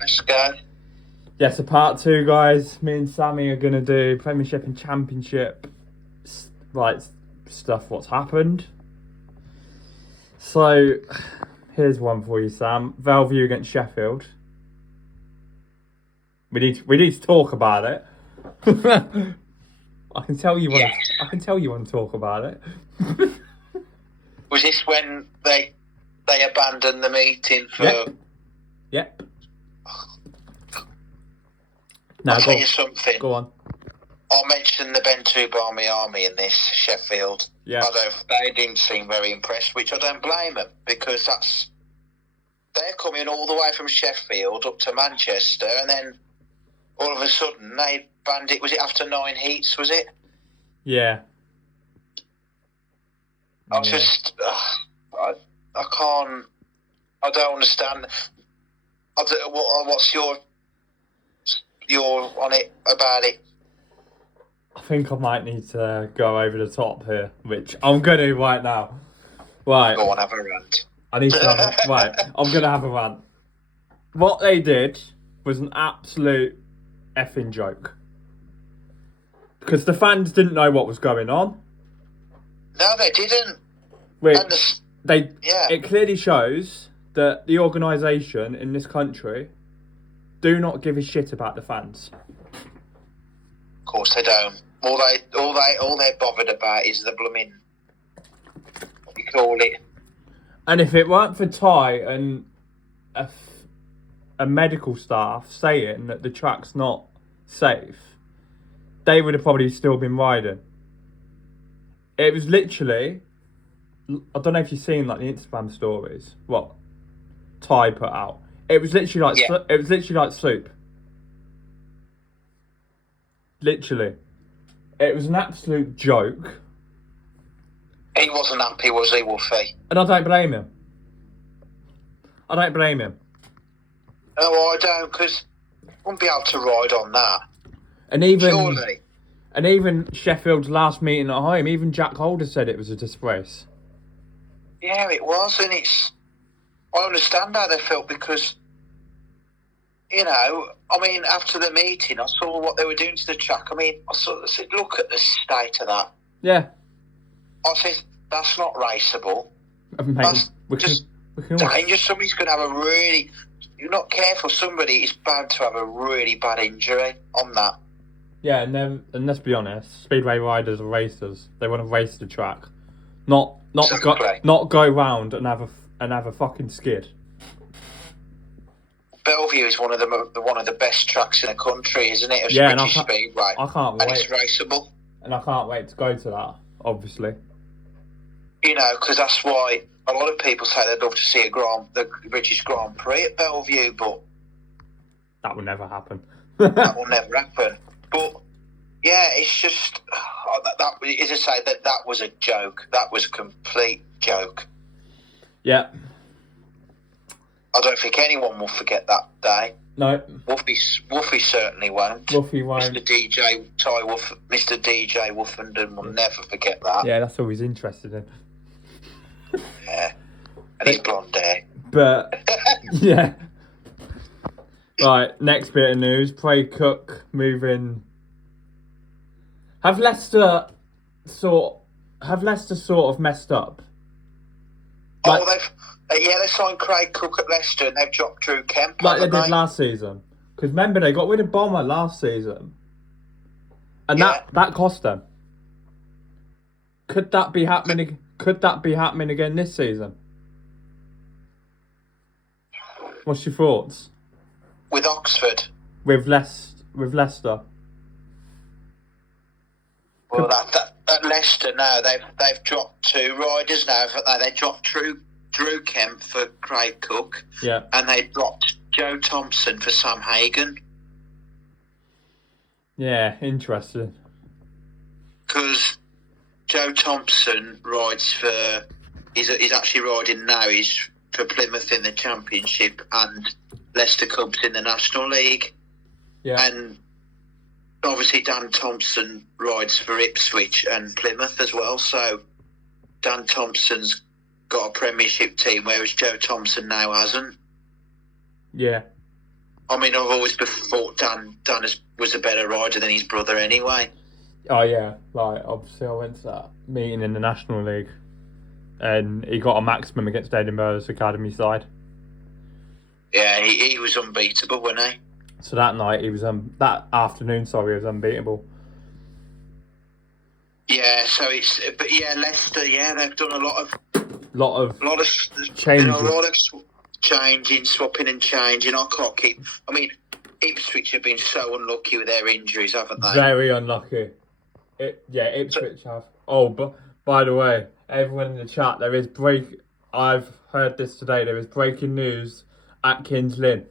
Let's go. Yeah, so part 2, guys. Me and Sammy are going to do Premiership and Championship stuff, what's happened. So, here's one for you, Sam. Bellevue against Sheffield. We need to talk about it. I can tell you want. I can tell you want to talk about it. Was this when they abandoned the meeting for? Yep. No, I'll tell you something. Go on. I'll mention the Bentubami Army in this, Sheffield. Yeah. They didn't seem very impressed, which I don't blame them, because they're coming all the way from Sheffield up to Manchester, and then all of a sudden they banned it. Was it after 9 heats? Was it? Yeah. I can't. I don't understand. What's your on it about it? I think I might need to go over the top here, which I'm going to right now. Right. Go on, have a rant. I need to have a, right. I'm going to have a rant. What they did was an absolute effing joke. Because the fans didn't know what was going on. No, they didn't. It clearly shows that the organisation in this country do not give a shit about the fans. Of course they don't. All they're bothered about is the blooming, what you call it. And if it weren't for Ty and a medical staff saying that the track's not safe, they would have probably still been riding. It was literally, I don't know if you've seen like the Instagram stories, what Ty put out. It was literally like it was literally like soup. Literally, it was an absolute joke. He wasn't happy, was he, Wolfie? And I don't blame him. No, I don't, because I wouldn't be able to ride on that. Surely. And even Sheffield's last meeting at home, even Jack Holder said it was a disgrace. Yeah, it was, and I understand how they felt because, after the meeting, I saw what they were doing to the track. I said, look at the state of that. Yeah. I said, that's not raceable. Mate, that's dangerous. Somebody's going to have you're not careful, somebody is bound to have a really bad injury on that. Yeah, and let's be honest, speedway riders are racers. They want to race the track, not go round and have a fucking skid. Bellevue is one of the best tracks in the country, isn't it? Yeah, British Speedway. I can't wait. And it's raceable. And I can't wait to go to that, obviously. Because that's why a lot of people say they'd love to see the British Grand Prix at Bellevue, but that will never happen. That will never happen. But yeah, it's just as I say, that was a joke. That was a complete joke. Yeah. I don't think anyone will forget that day. No. Wolfie certainly won't. Wolfie won't. Mr. DJ Woofenden will never forget that. Yeah, that's all he's interested in. Yeah. And he's blonde hair. But, yeah. Right, next bit of news. Prey Cook moving. Have Leicester sort of messed up? Like, they signed Craig Cook at Leicester and they've dropped Drew Kemp. Like they did last season. Because remember, they got rid of Bomber last season. And that cost them. Could that be happening again this season? What's your thoughts? With Oxford? With Leicester? Well, at Leicester now, they've dropped 2 riders now, haven't they? They dropped Drew Kemp for Craig Cook. Yeah. And they dropped Joe Thompson for Sam Hagan. Yeah, interesting. Because Joe Thompson rides for... He's actually riding now. He's for Plymouth in the Championship and Leicester Cubs in the National League. Yeah. And obviously Dan Thompson rides for Ipswich and Plymouth as well. So Dan Thompson's got a Premiership team, whereas Joe Thompson now hasn't. Yeah. I mean, I've always thought Dan was a better rider than his brother anyway. Oh yeah, like obviously I went to that meeting in the National League, and he got a maximum against Edinburgh's academy side. Yeah, he was unbeatable, wasn't he? So that night he was that afternoon, sorry, he was unbeatable. Yeah, so but yeah, Leicester, yeah, they've done a lot of changes. a lot of changing, swapping and changing. I mean, Ipswich have been so unlucky with their injuries, haven't they? Very unlucky. Ipswich have. Oh, but by the way, everyone in the chat, I've heard this today. There is breaking news at Kings Lynn.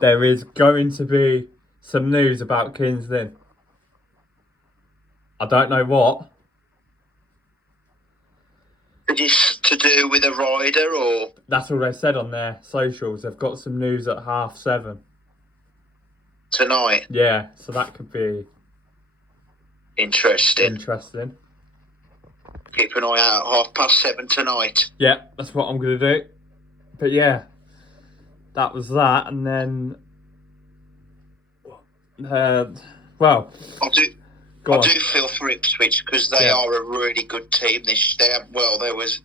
There is going to be some news about Kings Lynn. I don't know what. Is this to do with a rider or? That's all they said on their socials. They've got some news at 7:30 tonight. Yeah, so that could be interesting. Keep an eye out at 7:30 tonight. Yeah, that's what I'm going to do. But yeah, that was that. And then, well, I do feel for Ipswich because they are a really good team. There was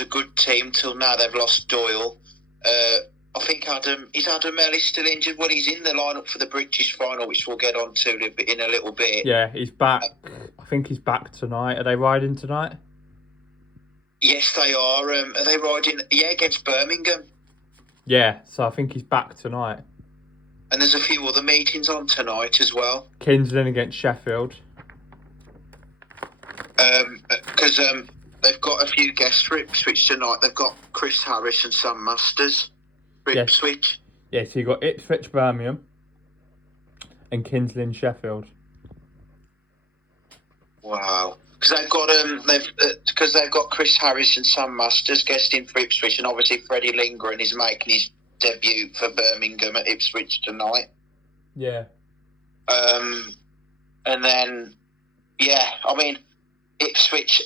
a good team till now. They've lost Doyle. I think Adam Ellis still injured? Well, he's in the lineup for the British final, which we'll get on to in a little bit. Yeah, he's back. I think he's back tonight. Are they riding tonight? Yes, they are. Are they riding? Yeah, against Birmingham. Yeah, so I think he's back tonight. And there's a few other meetings on tonight as well. Kings Lynn against Sheffield. Because they've got a few guests for Ipswich tonight. They've got Chris Harris and Sam Masters for Ipswich. Yeah, so you've got Ipswich, Birmingham, and Kings Lynn, Sheffield. Wow. Because they've got Chris Harris and Sam Masters guesting for Ipswich, and obviously Freddie Lindgren is making his debut for Birmingham at Ipswich tonight. Yeah. And then, yeah, I mean, Ipswich.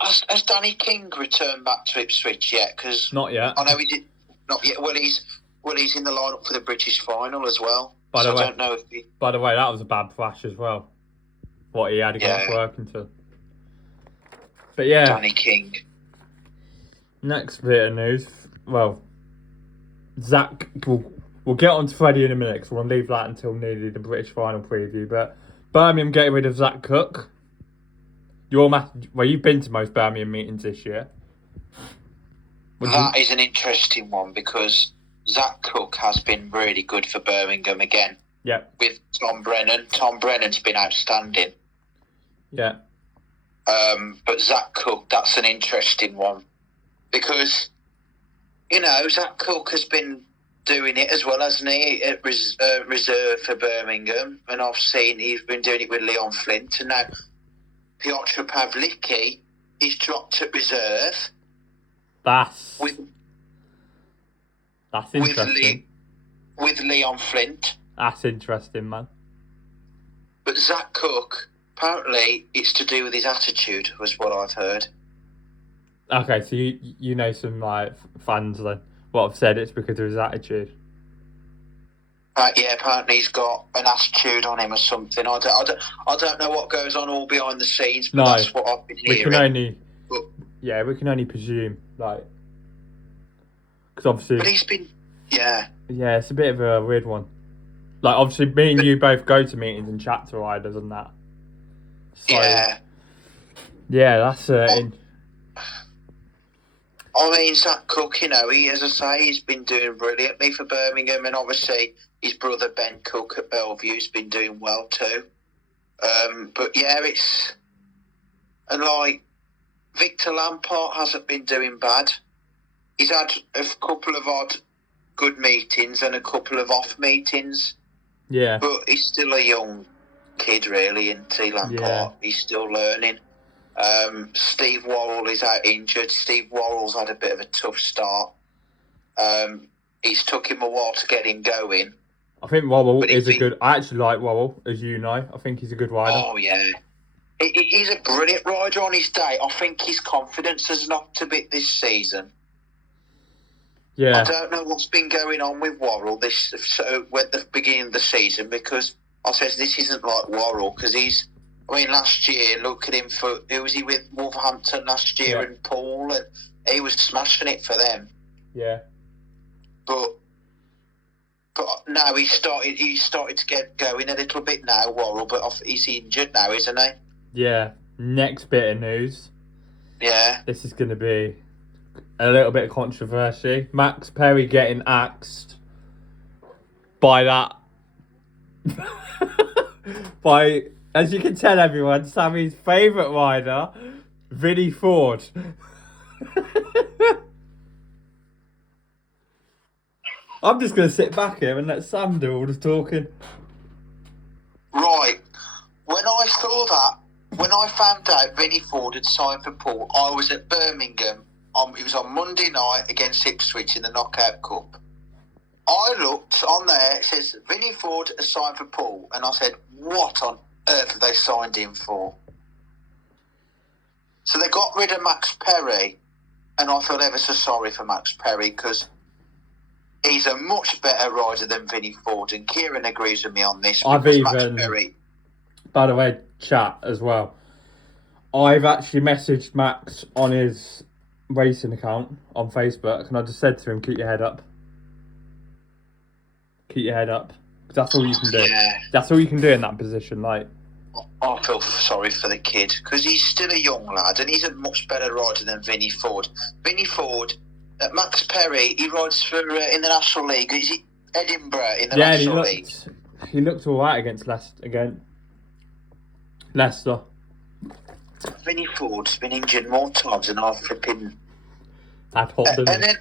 Has Danny King returned back to Ipswich yet? Because not yet. I know he did. Not yet. Well, he's in the lineup for the British final as well. I don't know if he. By the way, that was a bad flash as well. What he had against Workington. But yeah. Danny King. Next bit of news. Well, Zach. We'll get on to Freddie in a minute, because we'll leave that until nearly the British final preview. But Birmingham getting rid of Zach Cook. You've been to most Birmingham meetings this year. That is an interesting one because Zach Cook has been really good for Birmingham again. Yeah. With Tom Brennan. Tom Brennan's been outstanding. Yeah. But Zach Cook, that's an interesting one. Because, Zach Cook has been doing it as well, hasn't he, at reserve for Birmingham. And I've seen he's been doing it with Leon Flint. And now Piotr Pavlicki is dropped at reserve. That's interesting. With Leon Flint. That's interesting, man. But Zach Cook, apparently it's to do with his attitude, was what I've heard. Okay, so you know some fans then. What I've said, it's because of his attitude. Yeah, apparently he's got an attitude on him or something. I don't know what goes on all behind the scenes, but that's what I've been hearing. We can only presume, because obviously. But he's been, yeah, it's a bit of a weird one. Obviously, me and you both go to meetings and chat to riders and that. So, that's I mean, Zach Cook, he, as I say, he's been doing brilliantly for Birmingham, and obviously his brother Ben Cook at Bellevue's been doing well too. But yeah, Victor Lampard hasn't been doing bad. He's had a couple of odd good meetings and a couple of off meetings. Yeah. But he's still a young kid, really, isn't he, Lampard? Yeah. He's still learning. Steve Worrell is out injured. Steve Worrell's had a bit of a tough start. It's took him a while to get him going. I think Worrell is good. I actually like Worrell, as you know. I think he's a good rider. Oh, yeah. He's a brilliant rider on his day. I think his confidence has knocked a bit this season. Yeah. I don't know what's been going on with Worrell at the beginning of the season, because I says this isn't like Worrell, because last year, look at him who was he with Wolverhampton last year, Yeah. and Paul, and he was smashing it for them. Yeah. But now he's started to get going a little bit now, Worrell, but he's injured now, isn't he? Yeah. Next bit of news. Yeah. This is going to be a little bit of controversy. Max Perry getting axed by that. by, as you can tell everyone, Sammy's favourite rider, Vinnie Ford. I'm just going to sit back here and let Sam do all the talking. Right. When I saw that, when I found out Vinnie Ford had signed for Paul, I was at Birmingham. It was on Monday night against Ipswich in the Knockout Cup. I looked on there, it says Vinnie Ford has signed for Paul, and I said, what on earth have they signed him for? So they got rid of Max Perry, and I feel ever so sorry for Max Perry, because he's a much better rider than Vinnie Ford, and Kieran agrees with me on this. Max Perry, by the way, chat as well, I've actually messaged Max on his racing account on Facebook, and I just said to him, keep your head up. Keep your head up. That's all you can do. Yeah. That's all you can do in that position. Like, I feel sorry for the kid, because he's still a young lad, and he's a much better rider than Vinnie Ford. Vinnie Ford, Max Perry, he rides for in the National League. Is it Edinburgh in the National League? He looked all right against Leicester. Vinnie Ford's been injured more times than I've flipping. And then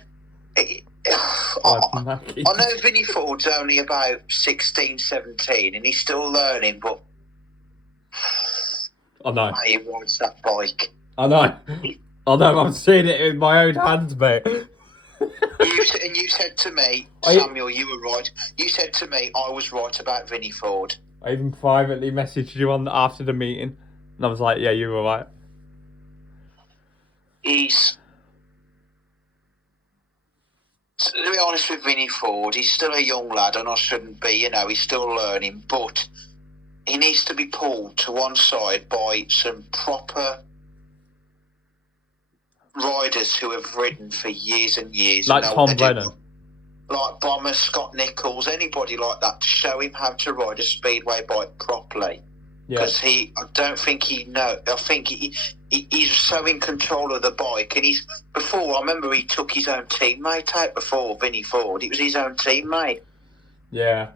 I know Vinnie Ford's only about 16, 17, and he's still learning, but I know he rides that bike. I know. I'm seeing it in my own hands, mate. You said to me, Samuel, you were right. You said to me, I was right about Vinnie Ford. I even privately messaged you after the meeting, and I was like, yeah, you were right. To be honest with Vinnie Ford, he's still a young lad, and I shouldn't be, he's still learning, but he needs to be pulled to one side by some proper riders who have ridden for years and years. Like Tom Brennan. Like Bomber, Scott Nichols, anybody like that, to show him how to ride a speedway bike properly. Because I don't think he knows. I think he's so in control of the bike. And I remember he took his own teammate out before, Vinnie Ford. It was his own teammate. Yeah.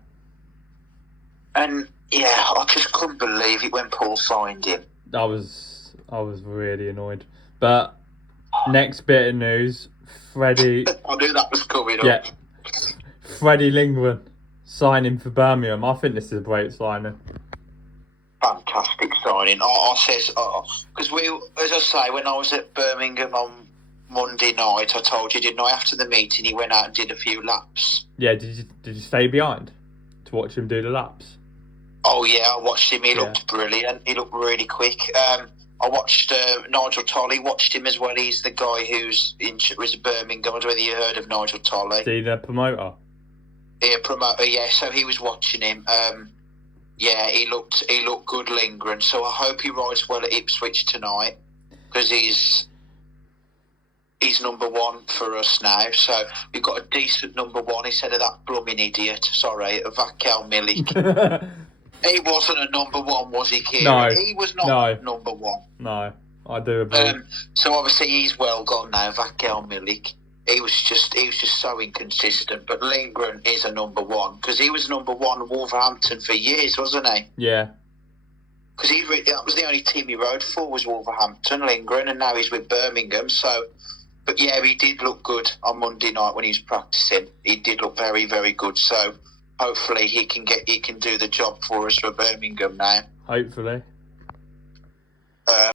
And, I just couldn't believe it when Paul signed him. I was really annoyed. But next bit of news, Freddie... I knew that was coming up. Yeah. Freddie Lindgren signing for Birmingham. I think this is a great signing. Fantastic signing. I says, because as I say, when I was at Birmingham on Monday night, I told you, didn't I? After the meeting, he went out and did a few laps. Yeah, did you stay behind to watch him do the laps? Oh yeah, I watched him. He looked brilliant. He looked really quick. I watched Nigel Tolley. Watched him as well. He's the guy who's was Birmingham. I don't know whether you heard of Nigel Tolley. The promoter. Yeah, promoter. Yeah, so he was watching him. Yeah, he looked good, Lindgren. So I hope he rides well at Ipswich tonight, because he's number one for us now. So we've got a decent number one instead of that blooming idiot. Sorry, Vakel Milik. He wasn't a number one, was he, Kieran? No. He was not number one. No, I do agree. So obviously he's well gone now, Vakel Milik. He was just so inconsistent. But Lindgren is a number one, because he was number one at Wolverhampton for years, wasn't he? Yeah. Because that was the only team he rode for, was Wolverhampton, Lindgren, and now he's with Birmingham. So, but yeah, he did look good on Monday night when he was practicing. He did look very, very good. So hopefully he can do the job for us for Birmingham now. Hopefully.